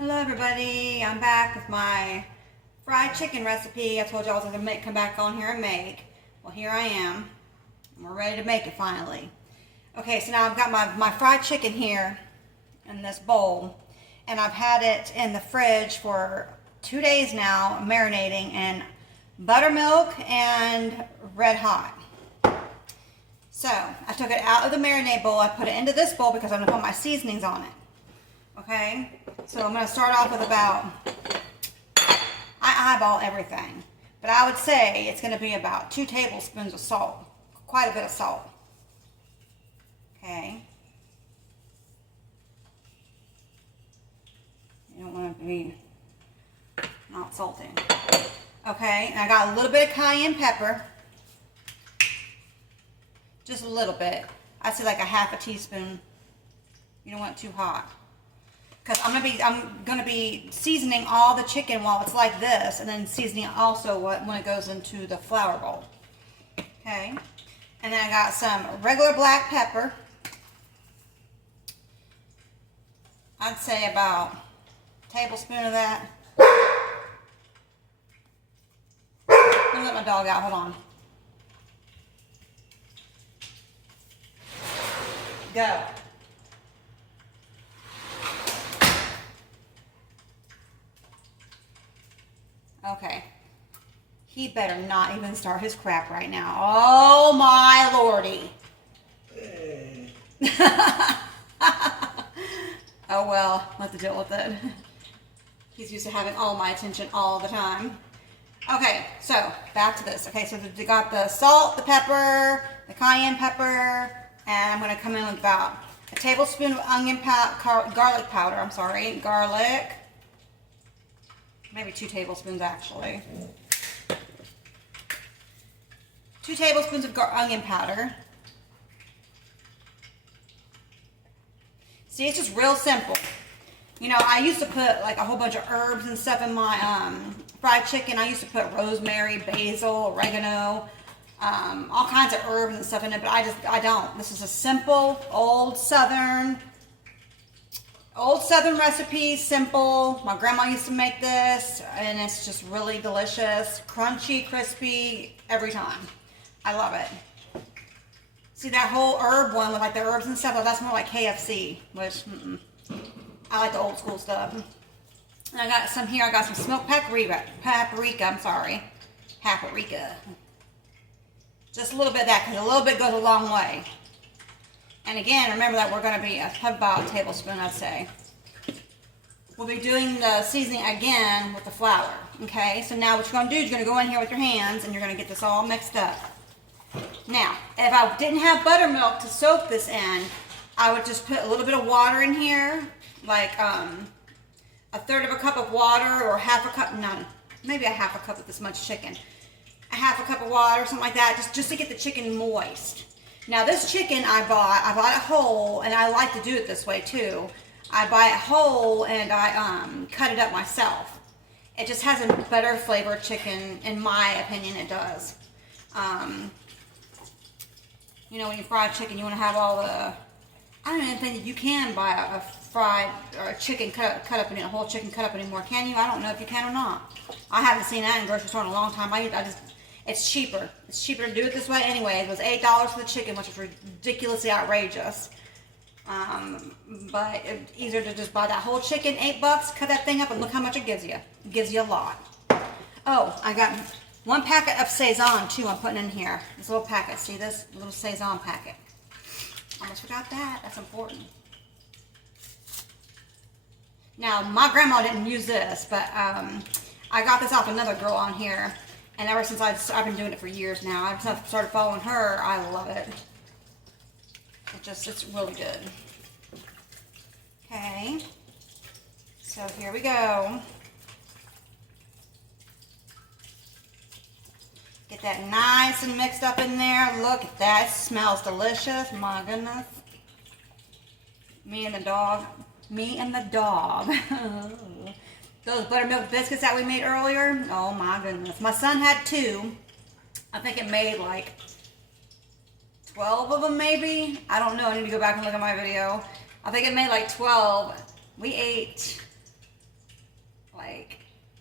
Hello everybody, I'm back with my fried chicken recipe. I told you I was going to come back on here and make. Well, here I am, and we're ready to make it finally. Okay, so now I've got my fried chicken here in this bowl, and I've had it in the fridge for 2 days now, marinating in buttermilk and red hot. So, I took it out of the marinade bowl, I put it into this bowl because I'm going to put my seasonings on it. Okay, so I'm going to start off with I eyeball everything, but I would say it's going to be about 2 tablespoons of salt, quite a bit of salt. Okay, you don't want to be not salty. Okay, and I got a little bit of cayenne pepper, just a little bit. I'd say like a half a teaspoon. You don't want it too hot. Because I'm gonna be seasoning all the chicken while it's like this, and then seasoning also when it goes into the flour bowl. Okay, and then I got some regular black pepper. I'd say about a tablespoon of that. Let me let my dog out. Hold on. Go. Okay, he better not even start his crap right now. Oh my lordy. Oh well, I'll have to deal with it. He's used to having all my attention all the time. Okay, so back to this. Okay, so we got the salt, the pepper, the cayenne pepper, and I'm going to come in with about a tablespoon of garlic powder. I'm sorry, garlic. Maybe 2 tablespoons actually. 2 tablespoons of onion powder. See, it's just real simple. You know, I used to put like a whole bunch of herbs and stuff in my fried chicken. I used to put rosemary, basil, oregano, all kinds of herbs and stuff in it, but I don't. This is a simple, old Southern recipe, simple. My grandma used to make this, and it's just really delicious. Crunchy, crispy, every time. I love it. See that whole herb one with like the herbs and stuff, well, that's more like KFC, which, I like the old school stuff. And I got some here, I got some smoked paprika, paprika. Just a little bit of that, because a little bit goes a long way. And again, remember that we're going to be about a tablespoon, I'd say. We'll be doing the seasoning again with the flour. Okay, so now what you're going to do is you're going to go in here with your hands and you're going to get this all mixed up. Now, if I didn't have buttermilk to soak this in, I would just put a little bit of water in here, like a third of a cup of water or half a cup, maybe a half a cup with this much chicken. A half a cup of water, something like that, just to get the chicken moist. Now this chicken I bought it whole, and I like to do it this way too. I buy it whole and I cut it up myself. It just has a better flavored chicken, in my opinion it does. You know, when you fry chicken, you want to have all the, I don't even think that you can buy a fried or a chicken cut up in a whole chicken cut up anymore, can you? I don't know if you can or not. I haven't seen that in the grocery store in a long time. It's cheaper. It's cheaper to do it this way anyway. It was $8 for the chicken, which is ridiculously outrageous. But it's easier to just buy that whole chicken, $8, cut that thing up, and look how much it gives you. It gives you a lot. Oh, I got 1 packet of Saison too I'm putting in here. This little packet. See this? Little Saison packet. Almost forgot that. That's important. Now, my grandma didn't use this, but I got this off another girl on here. And ever since I've been doing it for years now, ever since I started following her, I love it. It's really good. Okay, so here we go. Get that nice and mixed up in there. Look at that, it smells delicious, my goodness. Me and the dog. Those buttermilk biscuits that we made earlier, oh my goodness. My son had 2. I think it made like 12 of them maybe. I don't know. I need to go back and look at my video. I think it made like 12. We ate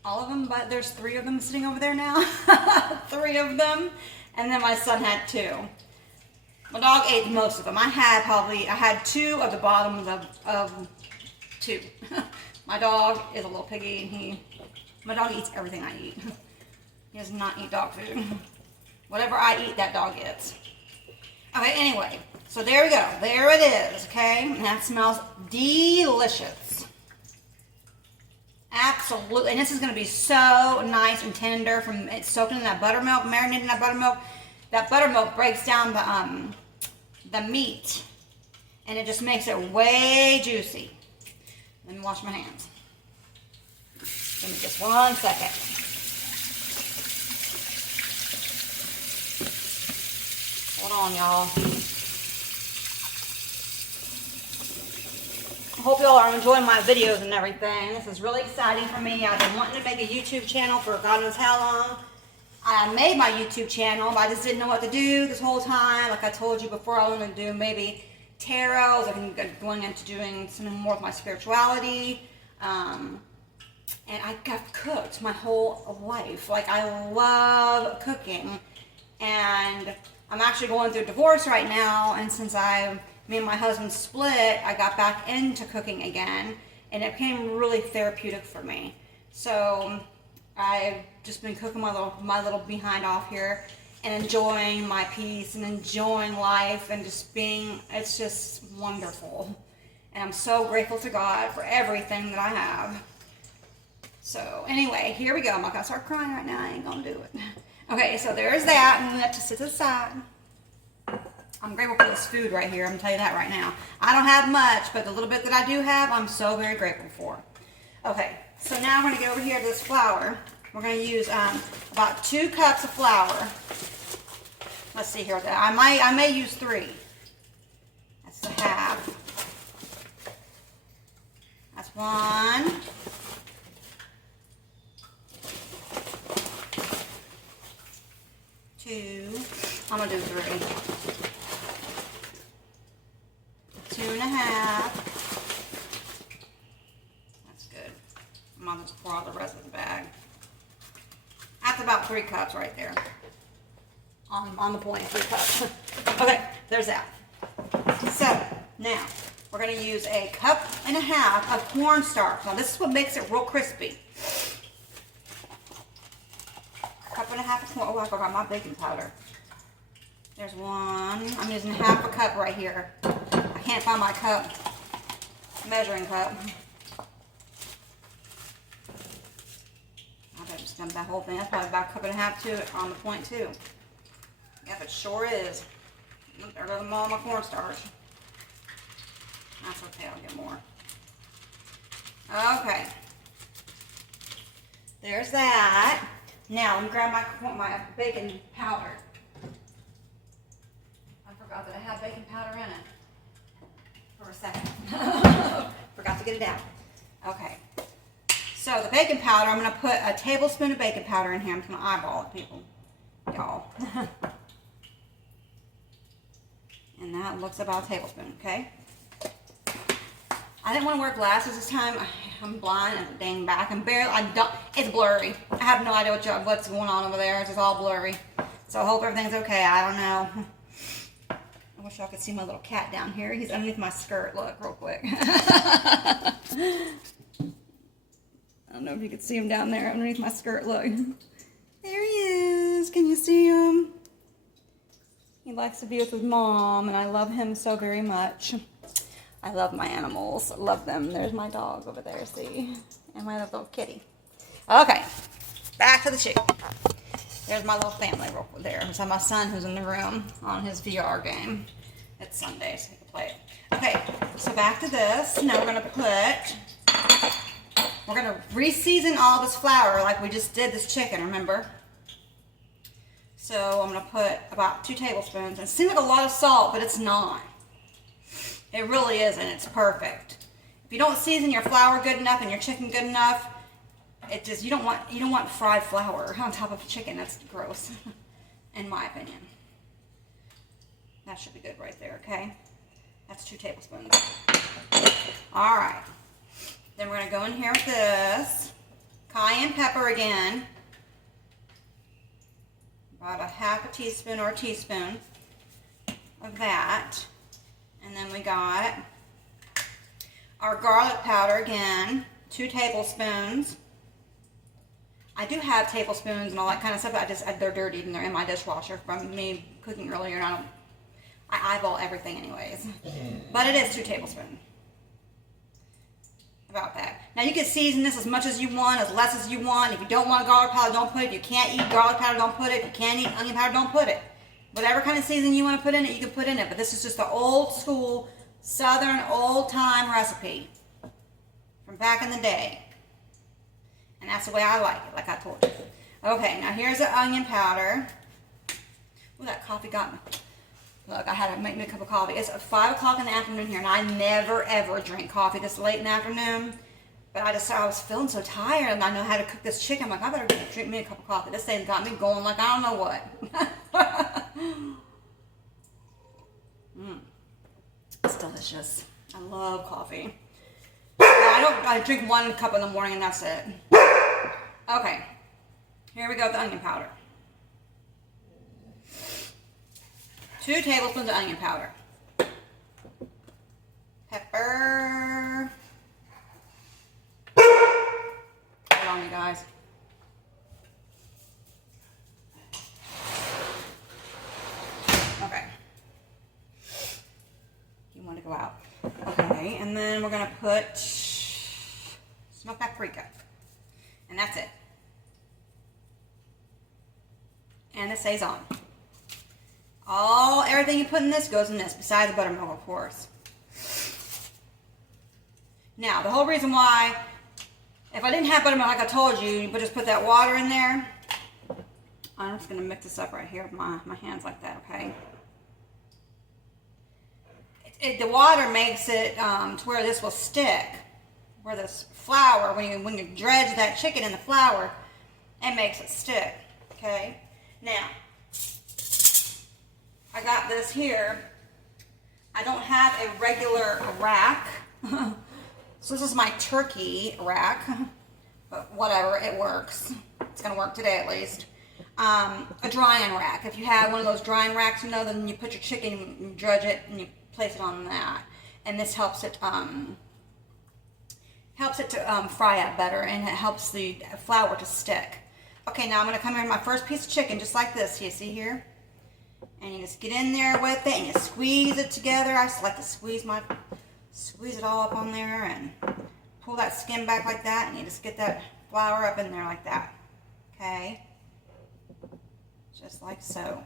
all of them, but there's 3 of them sitting over there now. 3 of them. And then my son had 2. My dog ate most of them. I had 2 of the bottoms of 2. My dog is a little piggy, and my dog eats everything I eat. He does not eat dog food. Whatever I eat, that dog eats. Okay, anyway, so there we go. There it is, okay? And that smells delicious. Absolutely. And this is going to be so nice and tender from it soaking in that buttermilk, marinating in that buttermilk. That buttermilk breaks down the meat, and it just makes it way juicy. Let me wash my hands. Give me just 1 second. Hold on, y'all. I hope y'all are enjoying my videos and everything. This is really exciting for me. I've been wanting to make a YouTube channel for God knows how long. I made my YouTube channel, but I just didn't know what to do this whole time. Like I told you before, I wanted to do maybe tarot. I was going into doing something more with my spirituality. And I've cooked my whole life. Like, I love cooking. And I'm actually going through a divorce right now. And since me and my husband split, I got back into cooking again. And it became really therapeutic for me. So I've just been cooking my little behind off here and enjoying my peace and enjoying life and it's just wonderful. And I'm so grateful to God for everything that I have. So anyway, here we go. I'm not gonna start crying right now. I ain't gonna do it. Okay, so there's that, and we have to sit to the side. I'm grateful for this food right here. I'm gonna tell you that right now. I don't have much, but the little bit that I do have, I'm so very grateful for. Okay, so now we're gonna get over here to this flour. We're gonna use about 2 cups of flour. Let's see here. I may use 3. That's a half. That's 1. I'm gonna do 3. 2 1/2. That's good. I'm gonna just pour out the rest of the bag. That's about 3 cups right there. On the point, 3 cups. Okay, there's that. So now we're gonna use 1.5 cups of cornstarch. Now this is what makes it real crispy. 1.5 cups of corn. Oh, I forgot my baking powder. There's 1. I'm using 1/2 cup right here. I can't find my cup, measuring cup. I better just dump that whole thing. That's probably about 1.5 cups to it on the point too. Yep, it sure is. There goes all my cornstarch. That's okay, I'll get more. Okay. There's that. Now, let me grab my baking powder. I forgot that I have baking powder in it. For a second. Forgot to get it out. Okay. So, the baking powder, I'm going to put a tablespoon of baking powder in here. I'm just going to eyeball it, people. Y'all. And that looks about a tablespoon, okay? I didn't want to wear glasses this time. I'm blind and dang back. It's blurry. I have no idea what's going on over there. It's just all blurry. So I hope everything's okay. I don't know. I wish y'all could see my little cat down here. He's underneath my skirt. Look, real quick. I don't know if you can see him down there underneath my skirt. Look. There he is. Can you see him? He likes to be with his mom, and I love him so very much. I love my animals. I love them. There's my dog over there, see? And my little kitty. Okay, back to the chicken. There's my little family real quick there. There's my son who's in the room on his VR game. It's Sunday, so he can play it. Okay, so back to this. Now we're gonna re-season all this flour like we just did this chicken, remember? So I'm gonna put about 2 tablespoons. It seems like a lot of salt, but it's not. It really isn't. It's perfect. If you don't season your flour good enough and your chicken good enough, you don't want fried flour on top of chicken. That's gross, in my opinion. That should be good right there. Okay, that's 2 tablespoons. All right. Then we're gonna go in here with this. Cayenne pepper again. About a half a teaspoon or a teaspoon of that. And then we got our garlic powder again, 2 tablespoons. I do have tablespoons and all that kind of stuff, but they're dirty and they're in my dishwasher from me cooking earlier, and I eyeball everything anyways. But it is 2 tablespoons. About that. Now you can season this as much as you want, as less as you want. If you don't want garlic powder, don't put it. If you can't eat garlic powder, don't put it. If you can't eat onion powder, don't put it. Whatever kind of seasoning you want to put in it, you can put in it. But this is just the old school, southern, old time recipe from back in the day. And that's the way I like it, like I told you. Okay, now here's the onion powder. Ooh, that coffee got me. Look, I had to make me a cup of coffee. It's 5 o'clock in the afternoon here, and I never, ever drink coffee this late in the afternoon. But I was feeling so tired, and I know how to cook this chicken. I'm like, I better drink me a cup of coffee. This thing got me going like I don't know what. It's delicious. I love coffee. I drink 1 cup in the morning, and that's it. Okay, here we go with the onion powder. 2 tablespoons of onion powder. Pepper. Hold on, you guys. Okay. You want to go out. Okay, and then we're going to put smoked paprika. And that's it. And the Saison. Everything you put in this goes in this, besides the buttermilk, of course. Now, the whole reason why, if I didn't have buttermilk, like I told you, you would just put that water in there. I'm just going to mix this up right here with my hands like that, okay? The water makes it to where this will stick. Where this flour, when you dredge that chicken in the flour, it makes it stick, okay? Now, I got this here. I don't have a regular rack. So this is my turkey rack. But whatever, it works. It's going to work today at least. A drying rack. If you have one of those drying racks, you know, then you put your chicken, and you dredge it, and you place it on that. And this helps it to fry up better, and it helps the flour to stick. Okay, now I'm going to come here with my first piece of chicken, just like this. You see here? And you just get in there with it, and you squeeze it together. I just like to squeeze it all up on there, and pull that skin back like that, and you just get that flour up in there like that. Okay? Just like so.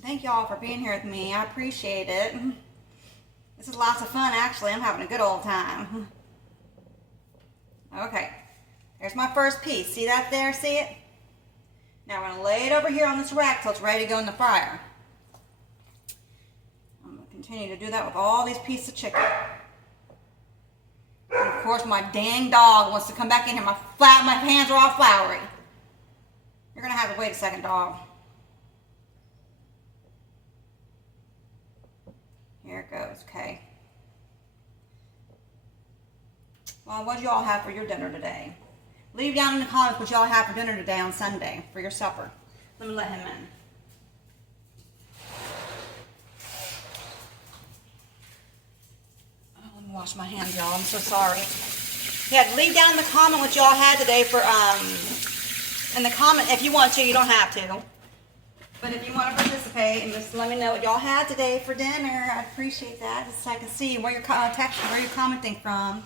Thank y'all for being here with me. I appreciate it. This is lots of fun, actually. I'm having a good old time. Okay. There's my first piece. See that there? See it? Now we're going to lay it over here on this rack till it's ready to go in the fryer. I'm going to continue to do that with all these pieces of chicken. And of course, my dang dog wants to come back in here. My hands are all floury. You're going to have to wait a second, dog. Here it goes, okay. Well, what do y'all have for your dinner today? Leave down in the comments what y'all have for dinner today on Sunday for your supper. Let me let him in. Oh, let me wash my hands, y'all. I'm so sorry. Yeah, leave down in the comment what y'all had today for, in the comment, if you want to, you don't have to. But if you want to participate, and just let me know what y'all had today for dinner, I'd appreciate that, just so I can see where you're commenting from.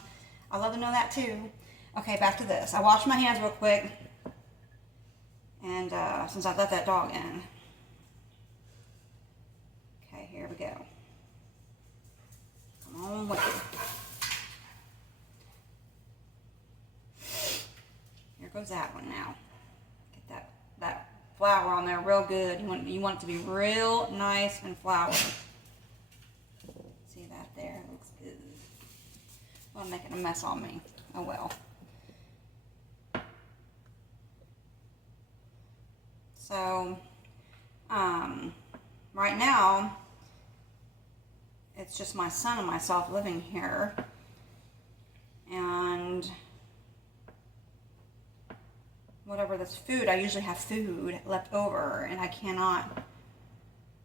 I'd love to know that too. Okay, back to this. I washed my hands real quick, and since I let that dog in. Okay, here we go. Come on with it. Here goes that one now. Get that flour on there real good. You want it to be real nice and floury. See that there? It looks good. Well, I'm making a mess on me. Oh well. So, right now, it's just my son and myself living here. and whatever this food, I usually have food left over, and I cannot,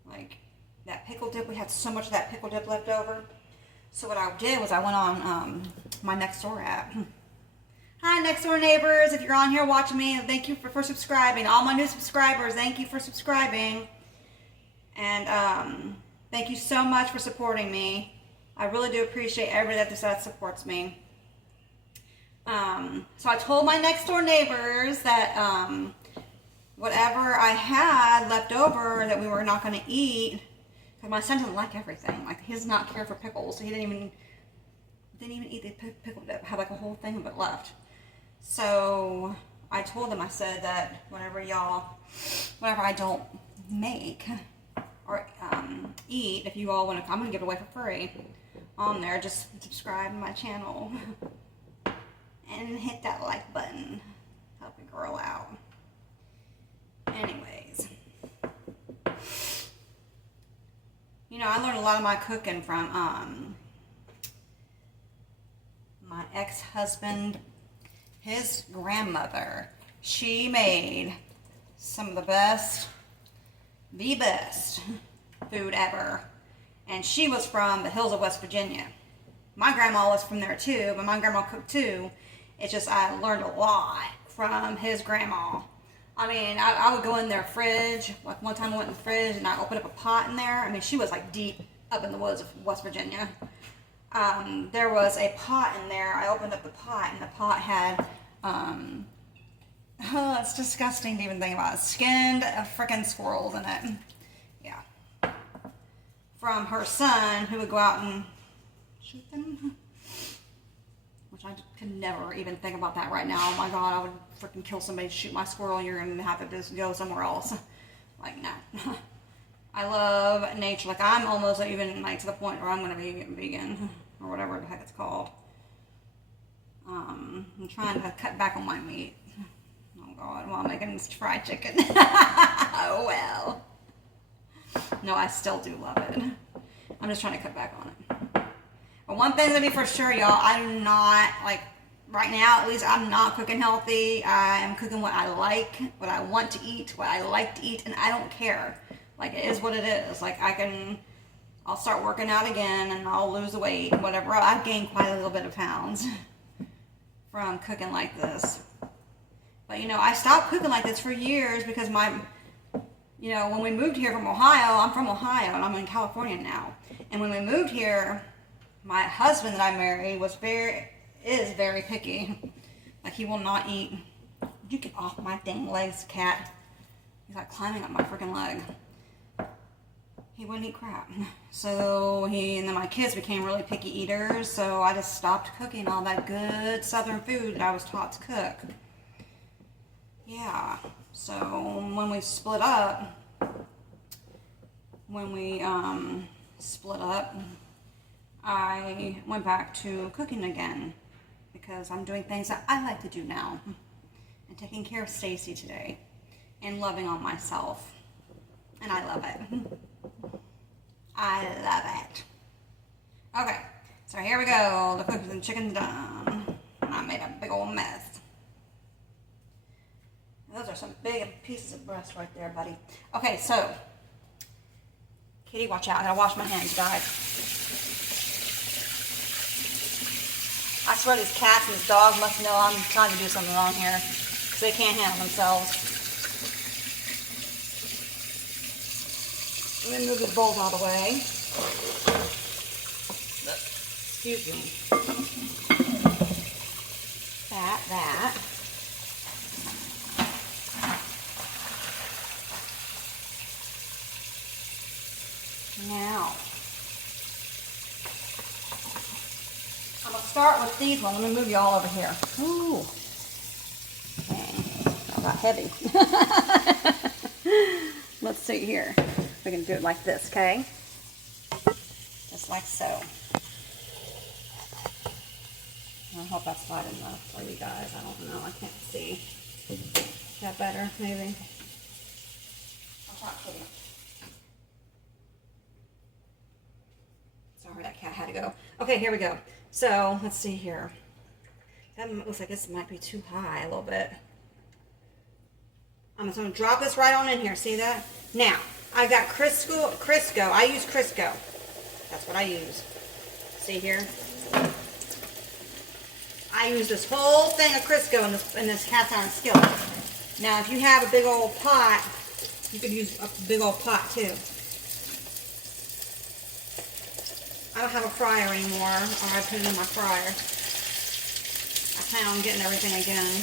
like, that pickle dip, we had so much of that pickle dip left over. So what I did was I went on my Nextdoor app. Hi, Nextdoor neighbors. If you're on here watching me, thank you for subscribing. All my new subscribers, thank you for subscribing. And thank you so much for supporting me. I really do appreciate everybody that supports me. So I told my Nextdoor neighbors that whatever I had left over that we were not going to eat, because my son doesn't like everything. Like, he does not care for pickles, so he didn't even eat the pickle dip. I had like a whole thing of it left. So I told them, I said that whatever I don't make or eat, if you all want to, I'm going to give it away for free on there. Just subscribe to my channel and hit that like button. Help a girl out. Anyways, you know, I learned a lot of my cooking from my ex-husband. His grandmother, she made some of the best food ever. And she was from the hills of West Virginia. My grandma was from there too, but my grandma cooked too. It's just I learned a lot from his grandma. I mean, I would go in their fridge. Like one time I went in the fridge and I opened up a pot in there. I mean, she was like deep up in the woods of West Virginia. There was a pot in there. I opened up the pot, and the pot had, oh, it's disgusting to even think about it. Skinned freaking squirrels in it. Yeah. From her son, who would go out and shoot them. Which I could never even think about that right now. Oh my God, I would freaking kill somebody to shoot my squirrel. You're going to have to just go somewhere else. Like, no. I love nature. Like, I'm almost even like to the point where I'm going to be vegan. Or whatever the heck it's called. I'm trying to cut back on my meat. Oh God, while I'm making this fried chicken. Oh well. No, I still do love it. I'm just trying to cut back on it. But one thing to be for sure, y'all, I'm not, like, right now at least, I'm not cooking healthy. I am cooking what I like, what I want to eat, what I like to eat, and I don't care. Like, it is what it is. Like, I'll start working out again and I'll lose the weight, whatever. I've gained quite a little bit of pounds from cooking like this. But, you know, I stopped cooking like this for years because you know, when we moved here from Ohio, I'm from Ohio and I'm in California now. And when we moved here, my husband that I married is very picky. Like, he will not eat. You get off my dang legs, cat. He's like climbing up my freaking leg. He wouldn't eat crap. So and then my kids became really picky eaters, so I just stopped cooking all that good southern food that I was taught to cook. Yeah, so when we split up, I went back to cooking again because I'm doing things that I like to do now and taking care of Stacy today and loving on myself, and I love it. I love it. Okay, so here we go. The cookies and chicken's done. And I made a big old mess. Those are some big pieces of breast right there, buddy. Okay, so, Kitty, watch out. I gotta wash my hands, guys. I swear these cats and this dog must know I'm trying to do something wrong here because they can't handle themselves. Let me move these bowls out of the way. Excuse me. That. Now, I'm going to start with these ones. Let me move you all over here. Ooh. Dang, that got heavy. Let's see here. We can do it like this, okay? Just like so. I hope that's wide enough for you guys. I don't know. I can't see. Is that better, maybe? I'll talk to you. Sorry, that cat had to go. Okay, here we go. So, let's see here. That looks like this might be too high a little bit. I'm just going to drop this right on in here. See that? Now, I got Crisco. I use Crisco. That's what I use. See here? I use this whole thing of Crisco in this cast iron skillet. Now, if you have a big old pot, you could use a big old pot too. I don't have a fryer anymore, or I put it in my fryer. I plan on getting everything again.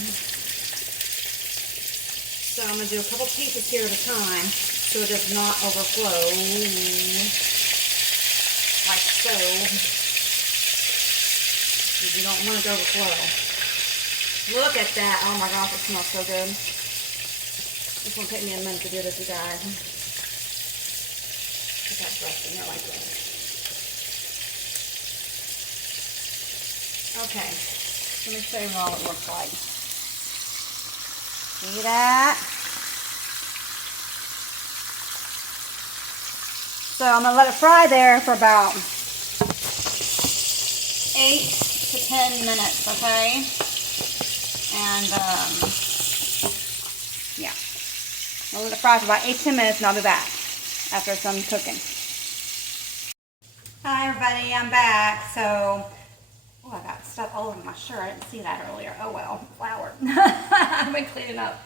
So I'm going to do a couple pieces here at a time so it does not overflow. Like so. Because you don't want it to overflow. Look at that. Oh my gosh, it smells so good. It's going to take me a minute to do this, you guys. Put that breast in there like this. Okay. Let me show you what it looks like. See that? So I'm going to let it fry there for about 8 to 10 minutes, okay? And, yeah. I'll let it fry for about 8 to 10 minutes and I'll be back after it's done cooking. Hi everybody, I'm back. So, oh, I got stuff all over my shirt. I didn't see that earlier. Oh well, flour. I've been cleaning up.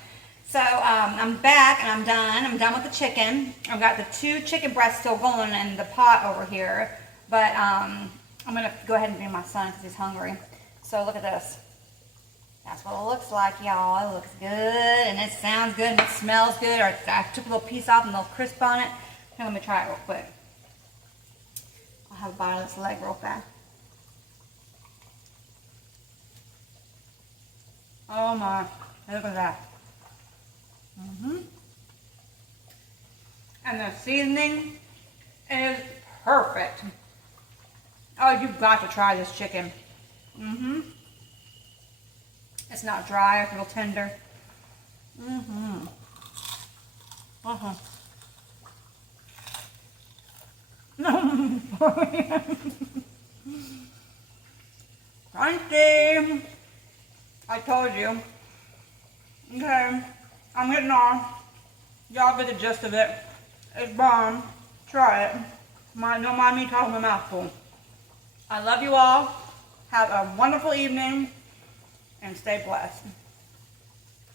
So, I'm back and I'm done. I'm done with the chicken. I've got the 2 chicken breasts still going in the pot over here. But, I'm going to go ahead and feed my son because he's hungry. So, look at this. That's what it looks like, y'all. It looks good and it sounds good and it smells good. Or I took a little piece off and a little crisp on it. Here, let me try it real quick. I'll have a bite of this leg real fast. Oh my, look at that. And the seasoning is perfect. Oh, you've got to try this chicken. It's not dry, it's a little tender. Crunchy. I told you. Okay, I'm getting off. Y'all get the gist of it. It's bomb. Try it. Don't mind me talking my mouth full. I love you all. Have a wonderful evening and stay blessed.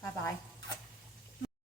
Bye-bye.